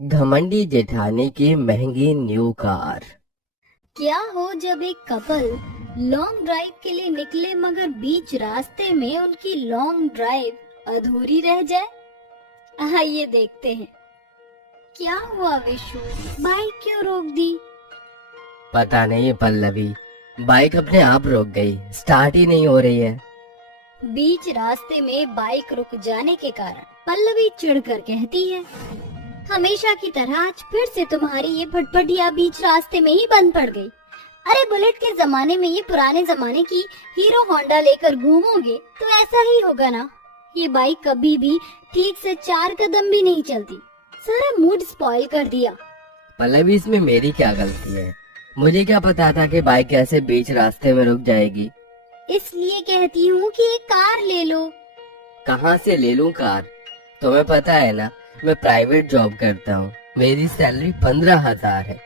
घमंडी जेठानी की महंगी न्यू कार। क्या हो जब एक कपल लॉन्ग ड्राइव के लिए निकले मगर बीच रास्ते में उनकी लॉन्ग ड्राइव अधूरी रह जाए। आइए देखते हैं क्या हुआ। विशु, बाइक क्यों रोक दी? पता नहीं पल्लवी, बाइक अपने आप रुक गई, स्टार्ट ही नहीं हो रही है। बीच रास्ते में बाइक रुक जाने के कारण पल्लवी चिढ़कर कहती है, हमेशा की तरह आज फिर से तुम्हारी ये फटफटिया बीच रास्ते में ही बंद पड़ गई। अरे बुलेट के जमाने में ये पुराने जमाने की हीरो होंडा लेकर घूमोगे तो ऐसा ही होगा ना। ये बाइक कभी भी ठीक से 4 कदम भी नहीं चलती। सारा मूड स्पॉइल कर दिया। पल्लवी, इसमें मेरी क्या गलती है? मुझे क्या पता था कि बाइक कैसे बीच रास्ते में रुक जाएगी। इसलिए कहती हूँ कि एक कार ले लो। कहाँ से ले लूं कार? तुम्हें पता है ना, मैं प्राइवेट जॉब करता हूँ। मेरी सैलरी 15,000 है।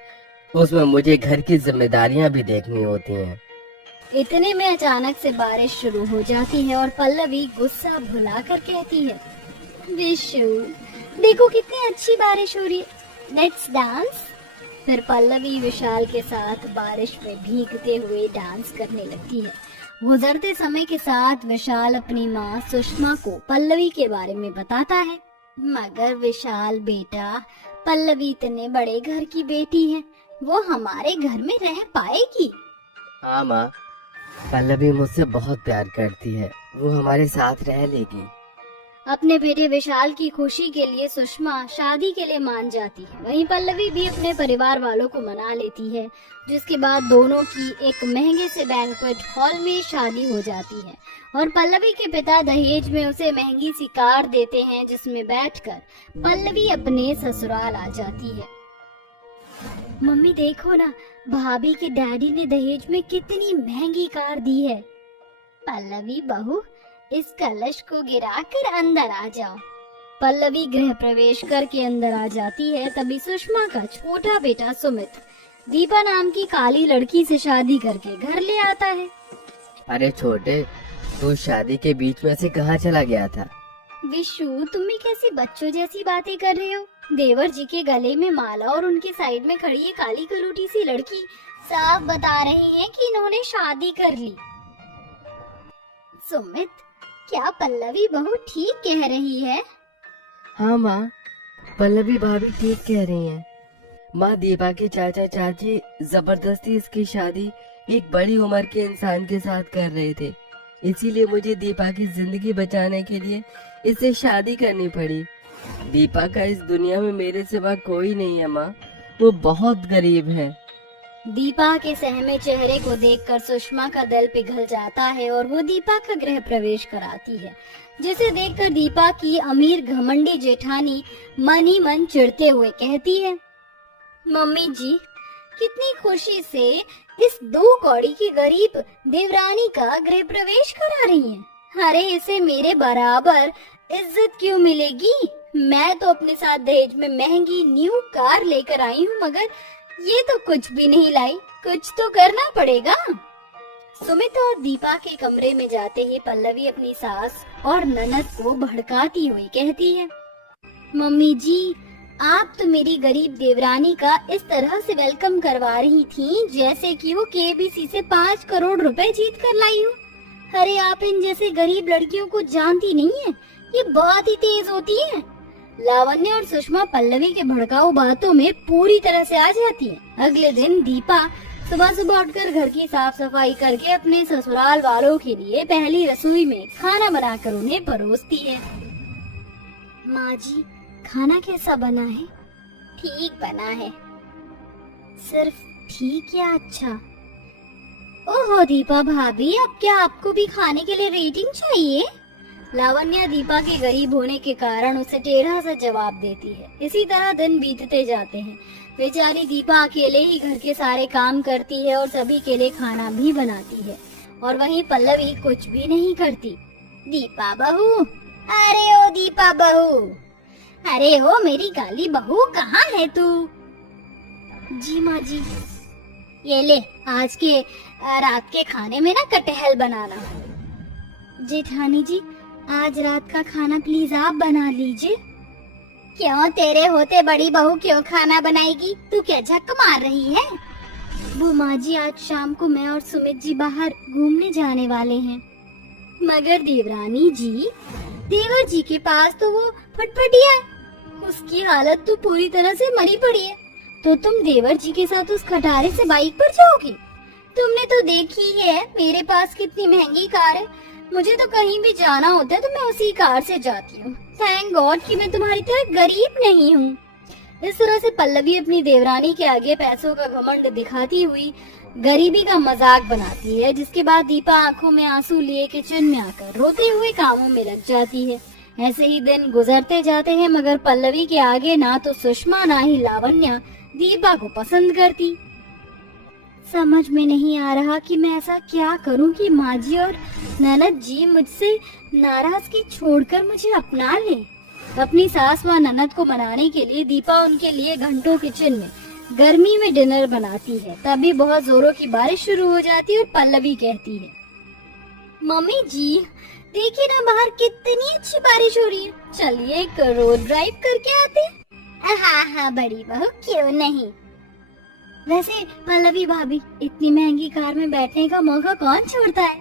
उसमें मुझे घर की जिम्मेदारियाँ भी देखनी होती हैं। इतने में अचानक से बारिश शुरू हो जाती है और पल्लवी गुस्सा भुलाकर कहती है, विशु देखो कितनी अच्छी बारिश हो रही है, लेट्स डांस। फिर पल्लवी विशाल के साथ बारिश में भीगते हुए डांस करने लगती है। गुजरते समय के साथ विशाल अपनी माँ सुषमा को पल्लवी के बारे में बताता है। मगर विशाल बेटा, पल्लवी इतने बड़े घर की बेटी है, वो हमारे घर में रह पाएगी? हाँ माँ, पल्लवी मुझसे बहुत प्यार करती है, वो हमारे साथ रह लेगी। अपने बेटे विशाल की खुशी के लिए सुषमा शादी के लिए मान जाती है। वहीं पल्लवी भी अपने परिवार वालों को मना लेती है, जिसके बाद दोनों की एक महंगे से बैंक्वेट हॉल में शादी हो जाती है और पल्लवी के पिता दहेज में उसे महंगी सी कार देते हैं, जिसमें बैठकर पल्लवी अपने ससुराल आ जाती है। मम्मी देखो ना, भाभी के डैडी ने दहेज में कितनी महंगी कार दी है। पल्लवी बहू, इस कलश को गिराकर अंदर आ जाओ। पल्लवी गृह प्रवेश करके अंदर आ जाती है। तभी सुषमा का छोटा बेटा सुमित दीपा नाम की काली लड़की से शादी करके घर ले आता है। अरे छोटे, तू शादी के बीच में से कहाँ चला गया था? विशु, तुम भी कैसी बच्चों जैसी बातें कर रहे हो? देवर जी के गले में माला और उनके साइड में खड़ी ये काली कलूटी सी लड़की साफ बता रही है कि इन्होंने शादी कर ली। सुमित, क्या पल्लवी बहू ठीक कह रही है? हाँ माँ, पल्लवी भाभी ठीक कह रही हैं। माँ, दीपा के चाचा चाची जबरदस्ती इसकी शादी एक बड़ी उम्र के इंसान के साथ कर रहे थे, इसीलिए मुझे दीपा की जिंदगी बचाने के लिए इससे शादी करनी पड़ी। दीपा का इस दुनिया में मेरे सिवा कोई नहीं है माँ, वो बहुत गरीब है। दीपा के सहमे चेहरे को देखकर सुषमा का दिल पिघल जाता है और वो दीपा का गृह प्रवेश कराती है, जिसे देखकर दीपा की अमीर घमंडी जेठानी मन ही मन चिढ़ते हुए कहती है, मम्मी जी कितनी खुशी से इस 2 कौड़ी की गरीब देवरानी का गृह प्रवेश करा रही हैं। अरे इसे मेरे बराबर इज्जत क्यों मिलेगी? मैं तो अपने साथ दहेज में महंगी न्यू कार लेकर आई हूँ, मगर ये तो कुछ भी नहीं लाई। कुछ तो करना पड़ेगा। सुमित और दीपा के कमरे में जाते ही पल्लवी अपनी सास और ननद को भड़काती हुई कहती है, मम्मी जी आप तो मेरी गरीब देवरानी का इस तरह से वेलकम करवा रही थी जैसे कि वो केबीसी से 5 करोड़ रुपए जीत कर लाई हो। अरे आप इन जैसे गरीब लड़कियों को जानती नहीं है, ये बहुत ही तेज होती है। लावण्य और सुषमा पल्लवी के भड़काऊ बातों में पूरी तरह से आ जाती है। अगले दिन दीपा सुबह सुबह उठकर घर की साफ सफाई करके अपने ससुराल वालों के लिए पहली रसोई में खाना बनाकर उन्हें परोसती है। माँ जी, खाना कैसा बना है? ठीक बना है। सिर्फ ठीक या अच्छा? ओहो दीपा भाभी, अब क्या आपको भी खाने के लिए रेटिंग चाहिए? लावण्य दीपा के गरीब होने के कारण उसे टेढ़ा सा जवाब देती है। इसी तरह दिन बीतते जाते हैं। बेचारी दीपा अकेले ही घर के सारे काम करती है और सभी के लिए खाना भी बनाती है, और वहीं पल्लवी कुछ भी नहीं करती। दीपा बहू, अरे ओ दीपा बहू, अरे हो मेरी काली बहू, कहाँ है तू? जी माँ जी। ये ले, आज के रात के खाने में ना कटहल बनाना। जेठानी जी, आज रात का खाना प्लीज आप बना लीजिए। क्यों, तेरे होते बड़ी बहू क्यों खाना बनाएगी? तू क्या झक मार रही है? वो माँ जी, आज शाम को मैं और सुमित जी बाहर घूमने जाने वाले हैं। मगर देवरानी जी, देवर जी के पास तो वो फटफटिया है, उसकी हालत तो पूरी तरह से मरी पड़ी है। तो तुम देवर जी के साथ उस खटारे से बाइक पर जाओगी? तुमने तो देखी ही है मेरे पास कितनी महंगी कार है। मुझे तो कहीं भी जाना होता है तो मैं उसी कार से जाती हूँ। थैंक गॉड कि मैं तुम्हारी तरह गरीब नहीं हूँ। इस तरह से पल्लवी अपनी देवरानी के आगे पैसों का घमंड दिखाती हुई गरीबी का मजाक बनाती है, जिसके बाद दीपा आंखों में आंसू लिए किचन में आकर रोते हुए कामों में लग जाती है। ऐसे ही दिन गुजरते जाते हैं, मगर पल्लवी के आगे ना तो सुषमा ना ही लावण्या दीपा को पसंद करती। समझ में नहीं आ रहा कि मैं ऐसा क्या करूं कि माँ जी और ननद जी मुझसे नाराजगी छोड़कर मुझे अपना लें। अपनी सास व ननद को मनाने के लिए दीपा उनके लिए घंटों किचन में गर्मी में डिनर बनाती है। तभी बहुत जोरों की बारिश शुरू हो जाती है और पल्लवी कहती है, मम्मी जी देखिए ना बाहर कितनी अच्छी बारिश हो रही है, चलिए एक रोड ड्राइव करके आते हैं। हाँ हाँ बड़ी बहू, क्यों नहीं। वैसे पल्लवी भाभी, इतनी महंगी कार में बैठने का मौका कौन छोड़ता है?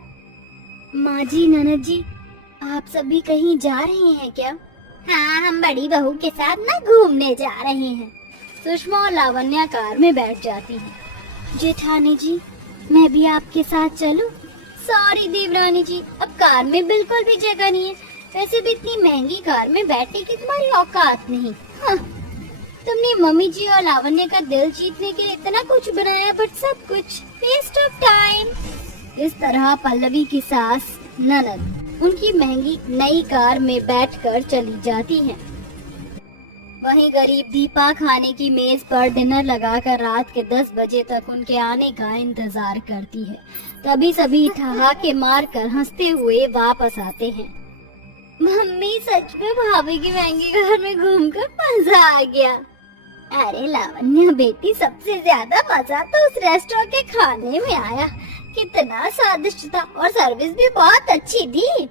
माँ जी, ननद जी, आप सभी कहीं जा रहे हैं क्या? हाँ, हम बड़ी बहू के साथ ना घूमने जा रहे हैं। सुषमा और लावण्या कार में बैठ जाती है। जेठानी जी, मैं भी आपके साथ चलूं? सॉरी देवरानी जी, अब कार में बिल्कुल भी जगह नहीं है। वैसे भी इतनी महंगी कार में बैठने की तुम्हारी औकात नहीं। हाँ, तुमने मम्मी जी और लावण्य का दिल जीतने के लिए इतना कुछ बनाया, बट सब कुछ वेस्ट ऑफ टाइम। इस तरह पल्लवी की सास ननद उनकी महंगी नई कार में बैठकर चली जाती हैं। वहीं गरीब दीपा खाने की मेज पर डिनर लगाकर रात के 10 बजे तक उनके आने का इंतजार करती है। तभी सभी ठहाके मारकर हंसते हुए वापस आते हैं। मम्मी, सच में भाभी की महंगी कार में घूमकर मजा आ गया। अरे लावण्या बेटी, सबसे ज्यादा मजा तो उस रेस्टोरेंट के खाने में आया। कितना स्वादिष्ट था और सर्विस भी बहुत अच्छी थी।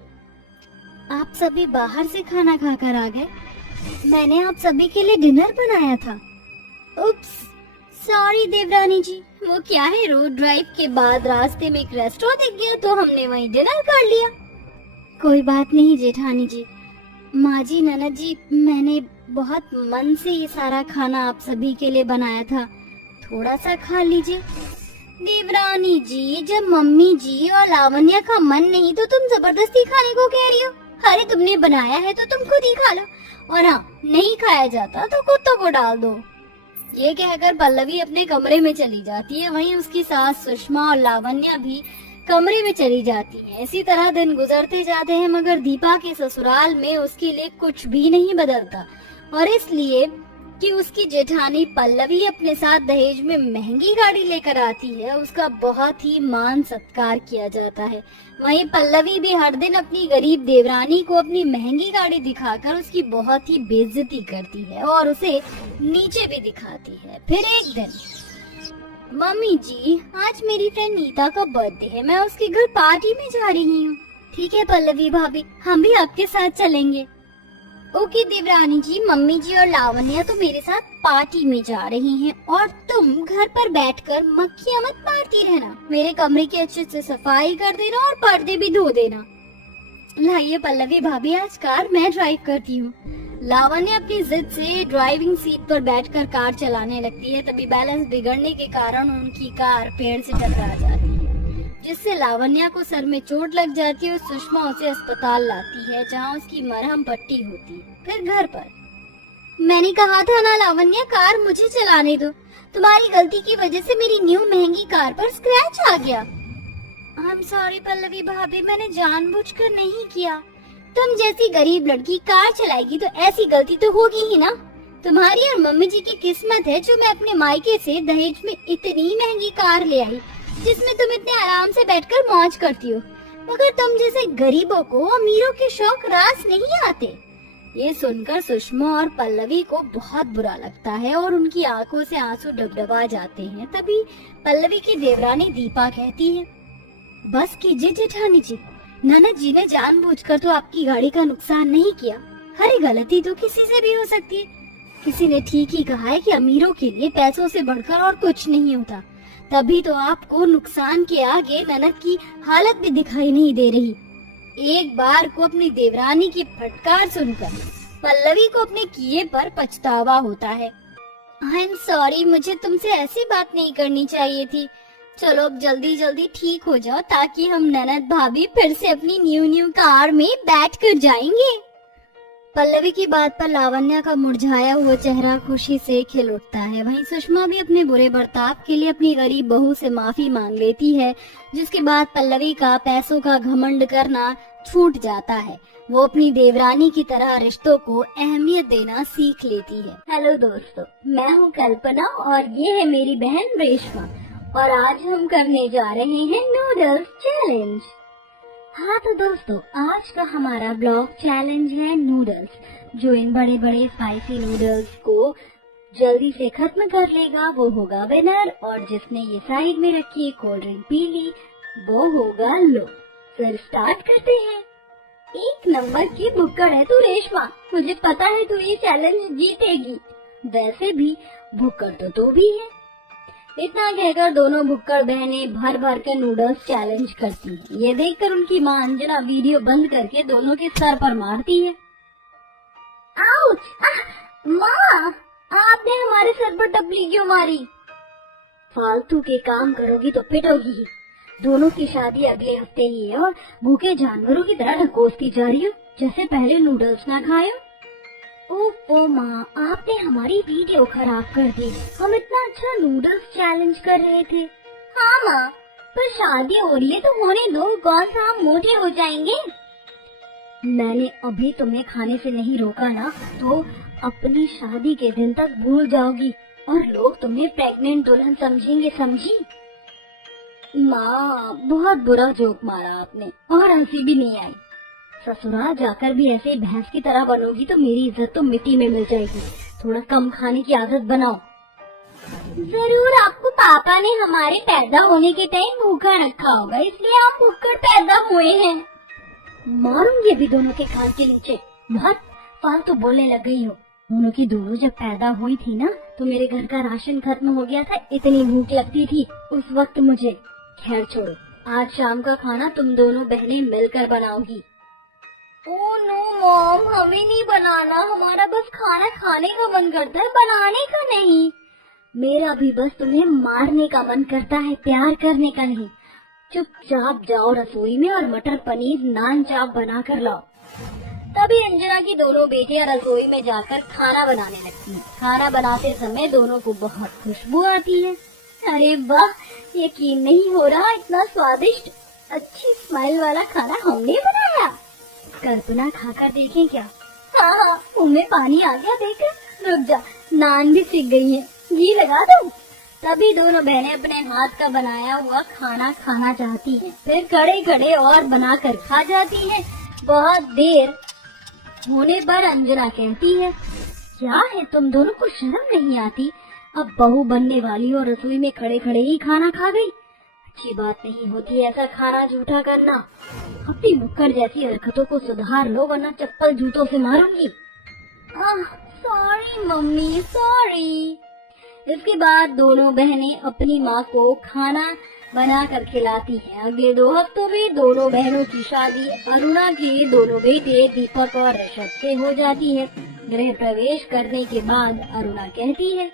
आप सभी बाहर से खाना खाकर आ गए? मैंने आप सभी के लिए डिनर बनाया था। उप्स, सॉरी देवरानी जी, वो क्या है, रोड ड्राइव के बाद रास्ते में एक रेस्टोरेंट दिख गया तो हमने वहीं डिनर कर लिया। कोई बात नहीं जेठानी जी। माँ जी, ननद जी, मैंने बहुत मन से ये सारा खाना आप सभी के लिए बनाया था, थोड़ा सा खा लीजिए। देवरानी जी, जब मम्मी जी और लावण्या का मन नहीं तो तुम जबरदस्ती खाने को कह रही हो। अरे तुमने बनाया है तो तुम खुद ही खा लो, और हाँ, नहीं खाया जाता तो कुत्तों को डाल दो। ये कहकर पल्लवी अपने कमरे में चली जाती है। वहीं उसकी सास सुषमा और लावण्या भी कमरे में चली जाती हैं। इसी तरह दिन गुजरते जाते हैं, मगर दीपा के ससुराल में उसके लिए कुछ भी नहीं बदलता, और इसलिए कि उसकी जेठानी पल्लवी अपने साथ दहेज में महंगी गाड़ी लेकर आती है, उसका बहुत ही मान सत्कार किया जाता है। वहीं पल्लवी भी हर दिन अपनी गरीब देवरानी को अपनी महंगी गाड़ी दिखाकर उसकी बहुत ही बेइज्जती करती है और उसे नीचे भी दिखाती है। फिर एक दिन, मम्मी जी, आज मेरी फ्रेंड नीता का बर्थडे है, मैं उसके घर पार्टी में जा रही हूँ। ठीक है पल्लवी भाभी, हम भी आपके साथ चलेंगे। ओके देवरानी जी, मम्मी जी और लावण्या तो मेरे साथ पार्टी में जा रही हैं, और तुम घर पर बैठकर मक्खियाँ मत मारती रहना। मेरे कमरे की अच्छे से सफाई कर देना और पर्दे भी धो देना। लाइए पल्लवी भाभी, आज कार मैं ड्राइव करती हूँ। लावण्या अपनी जिद से ड्राइविंग सीट पर बैठकर कार चलाने लगती है। तभी बैलेंस बिगड़ने के कारण उनकी कार पेड़ से टकरा जाती है, जिससे लावण्या को सर में चोट लग जाती है और सुषमा उसे अस्पताल लाती है, जहां उसकी मरहम पट्टी होती है। फिर घर पर, मैंने कहा था ना लावण्या, कार मुझे चलाने दो। तुम्हारी गलती की वजह से मेरी न्यू महंगी कार पर स्क्रैच आ गया। आई एम सॉरी पल्लवी भाभी, मैंने जानबूझकर नहीं किया। तुम जैसी गरीब लड़की कार चलाएगी तो ऐसी गलती तो होगी ही ना। तुम्हारी और मम्मी जी की किस्मत है जो मैं अपने मायके से दहेज में इतनी महंगी कार ले आई, जिसमें तुम इतने आराम से बैठकर मौज करती हो, मगर तुम जैसे गरीबों को अमीरों के शौक रास नहीं आते। ये सुनकर सुषमा और पल्लवी को बहुत बुरा लगता है और उनकी आंखों से आंसू डबडबा जाते हैं। तभी पल्लवी की देवरानी दीपा कहती है, बस कीजिए जेठानी जी, ननद जी ने जानबूझकर तो आपकी गाड़ी का नुकसान नहीं किया। हर गलती तो किसी से भी हो सकती है, किसी ने ठीक ही कहा है कि अमीरों के लिए पैसों से बढ़कर और कुछ नहीं होता। तभी तो आपको नुकसान के आगे ननद की हालत भी दिखाई नहीं दे रही। एक बार को अपनी देवरानी की फटकार सुनकर पल्लवी को अपने किए पर पछतावा होता है। आई एम सॉरी, मुझे तुमसे ऐसी बात नहीं करनी चाहिए थी। चलो अब जल्दी जल्दी ठीक हो जाओ ताकि हम ननद भाभी फिर से अपनी न्यू कार में बैठ कर जाएंगे। पल्लवी की बात पर लावण्या का मुरझाया हुआ चेहरा खुशी से खिल उठता है। वहीं सुषमा भी अपने बुरे बर्ताव के लिए अपनी गरीब बहू से माफी मांग लेती है, जिसके बाद पल्लवी का पैसों का घमंड करना छूट जाता है। वो अपनी देवरानी की तरह रिश्तों को अहमियत देना सीख लेती है। हेलो दोस्तों, मैं हूँ कल्पना और ये है मेरी बहन रेशमा और आज हम करने जा रहे हैं नूडल्स चैलेंज। हाँ तो दोस्तों, आज का हमारा ब्लॉग चैलेंज है नूडल्स, जो इन बड़े बड़े स्पाइसी नूडल्स को जल्दी से खत्म कर लेगा वो होगा विनर, और जिसने ये साइड में रखी कोल्ड ड्रिंक पी ली वो होगा लो। फिर स्टार्ट करते हैं। 1 नंबर की भुक्कड़ है तू रेशमा, मुझे पता है तू ये चैलेंज जीतेगी। वैसे भी भुक्कड़ तो तू भी है। इतना कहकर दोनों भुक्कड़ बहनें भर भर के नूडल्स चैलेंज करती हैं। ये देखकर उनकी माँ अंजना वीडियो बंद करके दोनों के सर पर मारती है। आउच! माँ, आपने हमारे सर पर टपली क्यों मारी? फालतू के काम करोगी तो पिटोगी ही। दोनों की शादी अगले हफ्ते ही है और भूखे जानवरों की तरह ढकोसती जा रही हो जैसे पहले नूडल्स ना खाए। ओह माँ, आपने हमारी वीडियो खराब कर दी। हम इतना अच्छा नूडल्स चैलेंज कर रहे थे। हाँ माँ, पर शादी हो रही है तो होने दो, कौन सा हम मोटे हो जाएंगे। मैंने अभी तुम्हें खाने से नहीं रोका ना, तो अपनी शादी के दिन तक भूल जाओगी और लोग तुम्हें प्रेग्नेंट दुल्हन समझेंगे, समझी? माँ, बहुत बुरा जोक मारा आपने और हंसी भी नहीं आई। ससुराल जाकर भी ऐसे ही भैंस की तरह बनोगी तो मेरी इज्जत तो मिट्टी में मिल जाएगी। थोड़ा कम खाने की आदत बनाओ। जरूर आपको पापा ने हमारे पैदा होने के टाइम भूखा रखा होगा, इसलिए आप भूखकर पैदा हुए हैं। मारूंगी अभी दोनों के कान के नीचे। बहुत फालतू बोलने लग गई हो। दोनों की दोनों जब पैदा हुई थी ना तो मेरे घर का राशन खत्म हो गया था, इतनी भूख लगती थी उस वक्त मुझे। खैर छोड़ो, आज शाम का खाना तुम दोनों बहनें मिलकर बनाओगी। ओह नो मॉम, हमें नहीं बनाना, हमारा बस खाना खाने का मन करता है, बनाने का नहीं। मेरा भी बस तुम्हें मारने का मन करता है, प्यार करने का नहीं। चुपचाप जाओ रसोई में और मटर पनीर नान चाप बना कर लाओ। तभी अंजना की दोनों बेटियां रसोई में जाकर खाना बनाने लगती हैं। खाना बनाते समय दोनों को बहुत खुशबू आती है। अरे वाह, यकीन नहीं हो रहा, इतना स्वादिष्ट अच्छी स्मेल वाला खाना हमने बनाया। कल्पना खाकर देखें क्या? हाँ, मुंह में पानी आ गया देखकर। रुक जा, नान भी सीख गई है, घी लगा दो। तभी दोनों बहनें अपने हाथ का बनाया हुआ खाना खाना चाहती हैं, फिर खड़े खड़े और बनाकर खा जाती हैं। बहुत देर होने पर अंजना कहती है, क्या है तुम दोनों को शर्म नहीं आती? अब बहू बनने वाली और रसोई में खड़े खड़े ही खाना खा गई। अच्छी बात नहीं होती ऐसा खाना झूठा करना। अपनी भुक्कड़ जैसी हरकतों को सुधार लो वरना चप्पल जूतों से मारूंगी। Sorry mummy, sorry. इसके बाद दोनों बहनें अपनी माँ को खाना बना कर खिलाती हैं। अगले 2 हफ्तों में दोनों बहनों की शादी अरुणा के दोनों बेटे दीपक और ऋषभ से हो जाती है। गृह प्रवेश करने के बाद अरुणा कहती है,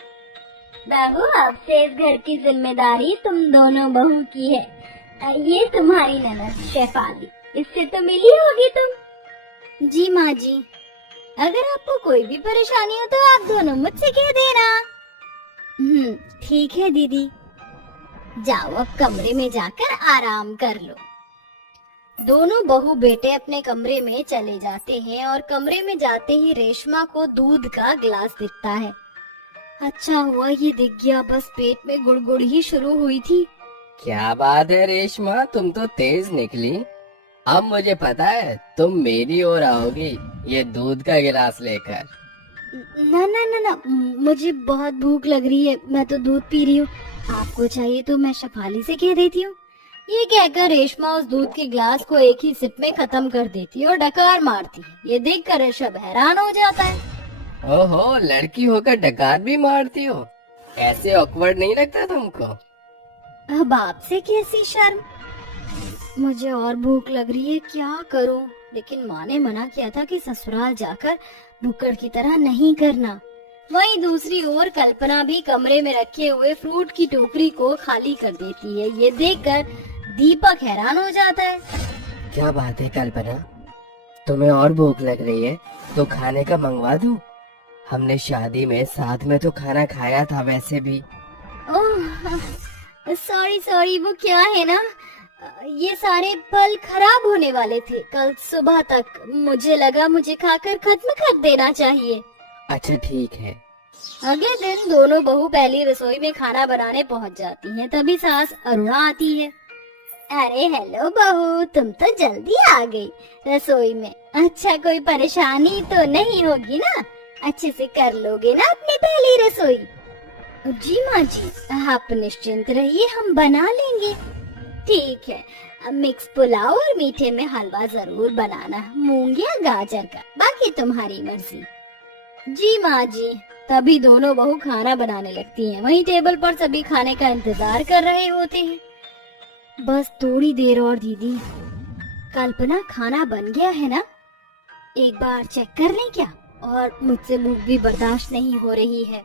बाबू आपसे इस घर की जिम्मेदारी तुम दोनों बहू की है। ये तुम्हारी ननद शेफाली, इससे तो मिली होगी तुम। जी माँ जी, अगर आपको कोई भी परेशानी हो तो आप दोनों मुझसे कह देना। ठीक है दीदी, जाओ अब कमरे में जाकर आराम कर लो। दोनों बहू बेटे अपने कमरे में चले जाते हैं और कमरे में जाते ही रेशमा को दूध का गिलास दिखता है। अच्छा हुआ ये दिख गया, बस पेट में गुड़गुड़ ही शुरू हुई थी। क्या बात है रेशमा, तुम तो तेज निकली। अब मुझे पता है तुम मेरी ओर आओगी ये दूध का गिलास लेकर। ना ना ना ना, मुझे बहुत भूख लग रही है, मैं तो दूध पी रही हूँ। आपको चाहिए तो मैं शेफाली से कह देती हूँ। ये कहकर रेशमा उस दूध के गिलास को एक ही सिप में खत्म कर देती है और डकार मारती है। ये देखकर ऋषभ हैरान हो जाता है। ओहो, लड़की होकर डकार भी मारती हो, ऐसे ऑकवर्ड नहीं लगता तुमको? अब आपसे कैसी शर्म। मुझे और भूख लग रही है, क्या करूं? लेकिन माँ ने मना किया था कि ससुराल जाकर भुक्कड़ की तरह नहीं करना। वहीं दूसरी ओर कल्पना भी कमरे में रखे हुए फ्रूट की टोकरी को खाली कर देती है। ये देखकर दीपक हैरान हो जाता है। क्या बात है कल्पना, तुम्हें और भूख लग रही है तो खाने का मंगवा दूं? हमने शादी में साथ में तो खाना खाया था वैसे भी। ओह, सॉरी, वो क्या है ना, ये सारे फल खराब होने वाले थे कल सुबह तक। मुझे लगा मुझे खाकर खत्म कर देना चाहिए। अच्छा ठीक है। अगले दिन दोनों बहू पहली रसोई में खाना बनाने पहुंच जाती हैं। तभी सास अरुणा आती है। अरे हेलो बहू, तुम तो जल्दी आ गई रसोई में। अच्छा, कोई परेशानी तो नहीं होगी ना? अच्छे से कर लोगे ना अपनी पहली रसोई? जी माँ जी, आप निश्चिंत रहिए, हम बना लेंगे। ठीक है, मिक्स पुलाव और मीठे में हलवा जरूर बनाना, मूंग या गाजर का, बाकी तुम्हारी मर्जी। जी माँ जी। तभी दोनों बहू खाना बनाने लगती हैं। वहीं टेबल पर सभी खाने का इंतजार कर रहे होते हैं। बस थोड़ी देर और दीदी। कल्पना, खाना बन गया है ना? एक बार चेक कर लें क्या? और मुझसे भूख भी बर्दाश्त नहीं हो रही है।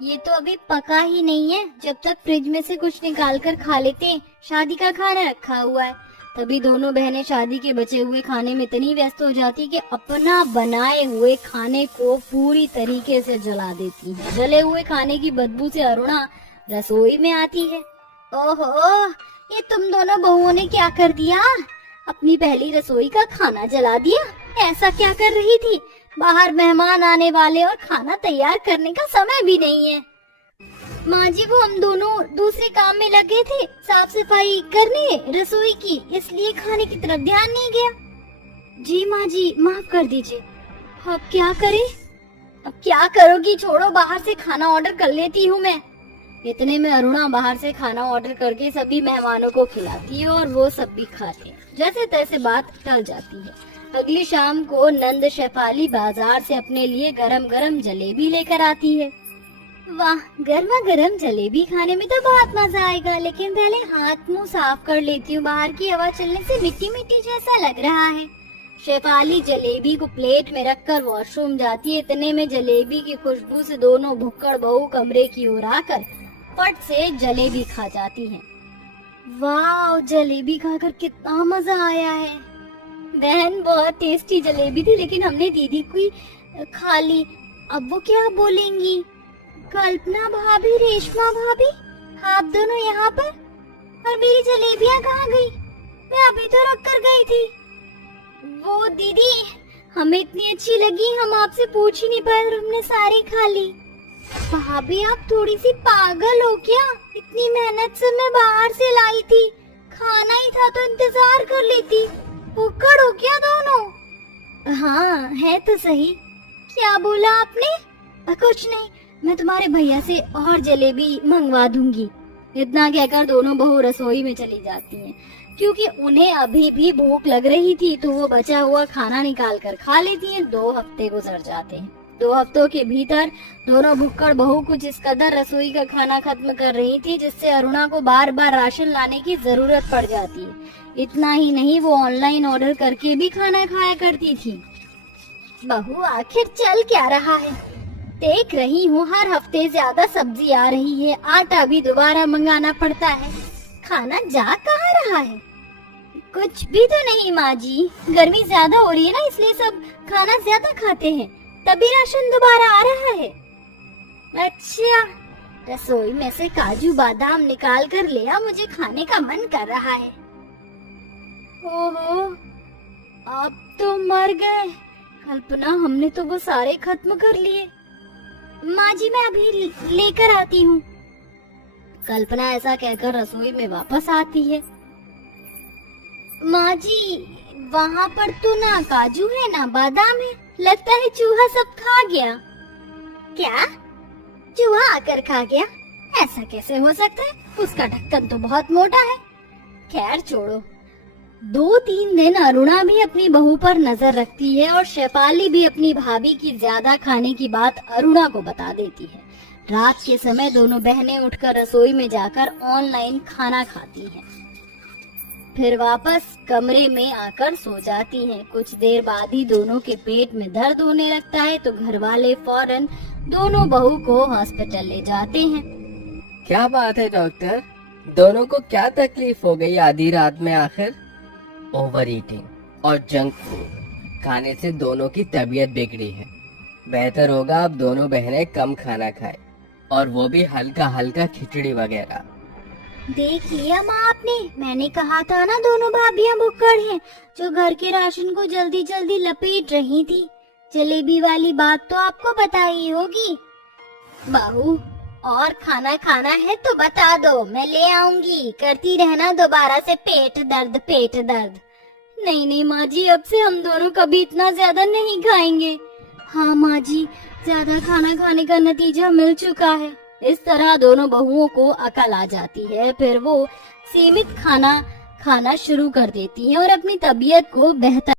ये तो अभी पका ही नहीं है, जब तक फ्रिज में से कुछ निकाल कर खा लेते हैं। शादी का खाना रखा हुआ है। तभी दोनों बहनें शादी के बचे हुए खाने में इतनी व्यस्त हो जाती कि अपना बनाए हुए खाने को पूरी तरीके से जला देती हैं। जले हुए खाने की बदबू से अरुणा रसोई में आती है। ओहो, ये तुम दोनों बहुओं ने क्या कर दिया? अपनी पहली रसोई का खाना जला दिया। ऐसा क्या कर रही थी? बाहर मेहमान आने वाले और खाना तैयार करने का समय भी नहीं है। माँ जी, वो हम दोनों दूसरे काम में लगे थे, साफ सफाई करने रसोई की, इसलिए खाने की तरफ ध्यान नहीं गया। जी माँ जी, माफ कर दीजिए। अब क्या करें? अब क्या करोगी? छोड़ो, बाहर से खाना ऑर्डर कर लेती हूँ मैं। इतने में अरुणा बाहर से खाना ऑर्डर करके सभी मेहमानों को खिलाती है और वो सब भी खाते हैं। जैसे तैसे बात टल जाती है। अगली शाम को नंद शेफाली बाजार से अपने लिए गरम गरम जलेबी लेकर आती है। वाह, गर्मा गर्म जलेबी खाने में तो बहुत मजा आएगा, लेकिन पहले हाथ मुंह साफ कर लेती हूँ, बाहर की हवा चलने से मिट्टी मिट्टी जैसा लग रहा है। शेफाली जलेबी को प्लेट में रखकर वॉशरूम जाती है। इतने में जलेबी की खुशबू से दोनों भुक्कड़ बहू कमरे की ओर आकर फट से जलेबी खा जाती हैं। वाह, जलेबी खाकर कितना मजा आया है। बहन, बहुत टेस्टी जलेबी थी, लेकिन हमने दीदी की खा ली। अब वो क्या बोलेंगी? कल्पना भाभी, रेशमा भाभी, आप दोनों यहाँ पर? और मेरी जलेबियाँ कहाँ गई? मैं अभी तो रख कर गई थी। वो दीदी, हमें इतनी अच्छी लगी, हम आपसे पूछ ही नहीं पाए और हमने सारी खा ली। भाभी, आप थोड़ी सी पागल हो क्या? इतनी मेहनत से मैं बाहर से लाई थी, खाना ही था तो इंतजार कर लेती। भुक्कड़ हो क्या दोनों? हाँ, है तो सही। क्या बोला आपने? कुछ नहीं, मैं तुम्हारे भैया से और जलेबी मंगवा दूंगी। इतना कहकर दोनों बहू रसोई में चली जाती हैं। क्योंकि उन्हें अभी भी भूख लग रही थी तो वो बचा हुआ खाना निकाल कर खा लेती हैं। 2 हफ्ते गुजर जाते हैं। 2 हफ्तों के भीतर दोनों भुक्कड़ बहू कुछ इस कदर रसोई का खाना खत्म कर रही थी जिससे अरुणा को बार बार राशन लाने की जरूरत पड़ जाती है। इतना ही नहीं, वो ऑनलाइन ऑर्डर करके भी खाना खाया करती थी। बहू, आखिर चल क्या रहा है? देख रही हूँ हर हफ्ते ज्यादा सब्जी आ रही है, आटा भी दोबारा मंगाना पड़ता है। खाना जा कहाँ रहा है? कुछ भी तो नहीं माँ जी, गर्मी ज्यादा हो रही है ना, इसलिए सब खाना ज्यादा खाते हैं, तभी राशन दोबारा आ रहा है। अच्छा, रसोई में से काजू बादाम निकाल कर ले आ, मुझे खाने का मन कर रहा है। ओहो, अब तो मर गए। कल्पना, हमने तो वो सारे खत्म कर लिए। माँ जी, मैं अभी लेकर आती हूँ। कल्पना ऐसा कहकर रसोई में वापस आती है। माँ जी, वहाँ पर तो ना काजू है ना बादाम है, लगता है चूहा सब खा गया। क्या? चूहा आकर खा गया? ऐसा कैसे हो सकता है? उसका ढक्कन तो बहुत मोटा है। खैर छोड़ो, 2-3 दिन अरुणा भी अपनी बहू पर नजर रखती है और शेफाली भी अपनी भाभी की ज्यादा खाने की बात अरुणा को बता देती है। रात के समय दोनों बहनें उठकर रसोई में जाकर ऑनलाइन खाना खाती हैं, फिर वापस कमरे में आकर सो जाती हैं। कुछ देर बाद ही दोनों के पेट में दर्द होने लगता है तो घर वाले फौरन दोनों बहू को हॉस्पिटल ले जाते हैं। क्या बात है डॉक्टर, दोनों को क्या तकलीफ हो गई आधी रात में आखिर? ओवर ईटिंग और जंक फूड खाने से दोनों की तबीयत बिगड़ी है। बेहतर होगा अब दोनों बहनें कम खाना खाएं और वो भी हल्का हल्का खिचड़ी वगैरह। देख लिया माँ आपने, मैंने कहा था ना दोनों भाभियाँ भुक्कड़ हैं जो घर के राशन को जल्दी जल्दी लपेट रही थी। जलेबी वाली बात तो आपको पता ही होगी। बहू और खाना खाना है तो बता दो, मैं ले आऊंगी। करती रहना दोबारा से पेट दर्द पेट दर्द। नहीं नहीं माँ जी, अब से हम दोनों कभी इतना ज्यादा नहीं खाएंगे। हाँ माँ जी, ज्यादा खाना खाने का नतीजा मिल चुका है। इस तरह दोनों बहुओं को अकल आ जाती है। फिर वो सीमित खाना खाना शुरू कर देती हैं और अपनी तबीयत को बेहतर